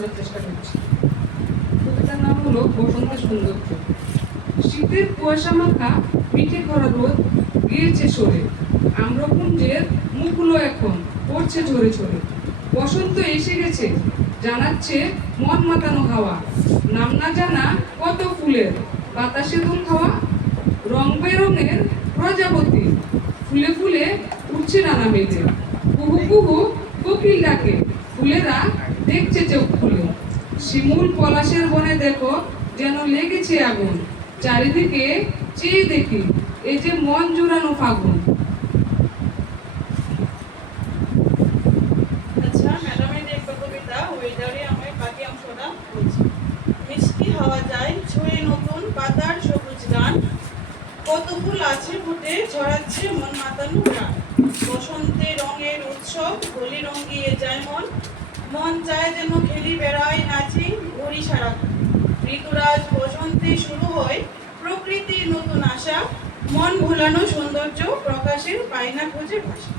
করার চেষ্টা করছি। কবিতার নাম হলো বসন্তের সৌন্দর্য। শীতের কুয়াশা মাখা পিঠে খরা রোদ গিয়েছে সরে, আম্রপুঞ্জের মুখগুলো এখন পড়ছে ঝরে ঝরে। বসন্ত এসে গেছে জানাচ্ছে মন মাতানো হাওয়া, নাম না জানা কত ফুলের বাতাসে দোল খাওয়া। রং বেরঙের প্রজাপতি ফুলে ফুলে উঠছে নানা মেঘে, কুহু কুহু কোকিল ডাকে ফুলেরা দেখছে চোখ খুলে। শিমুল পলাশের বনে দেখো যেন লেগেছে আগুন, চারিদিকে চেয়ে দেখি এই যে মন জুড়ানো ফাগুন। আচ্ছা, ম্যাডামের একটা কবিতা ওয়েদারে আমার বাকি অংশটা বলছি। মিষ্টি হাওয়া যায় ছুঁয়ে নতুন পাতার সবুজ গান, কত ফুল আছে ফুটে ঝরাচ্ছে মন মাতানো প্রাণ। বসন্তে রঙের উৎসব হোলি রঙিয়ে যায় মন, মন চায় যেন খেলি বেড়াই নাচি ঘুরি সারাক্ষণ। ঋতুরাজ বসন্তে শুরু হয় প্রকৃতির নতুন আশা, মন ভোলানো সৌন্দর্য প্রকাশের পায় না খুঁজে ভাষা।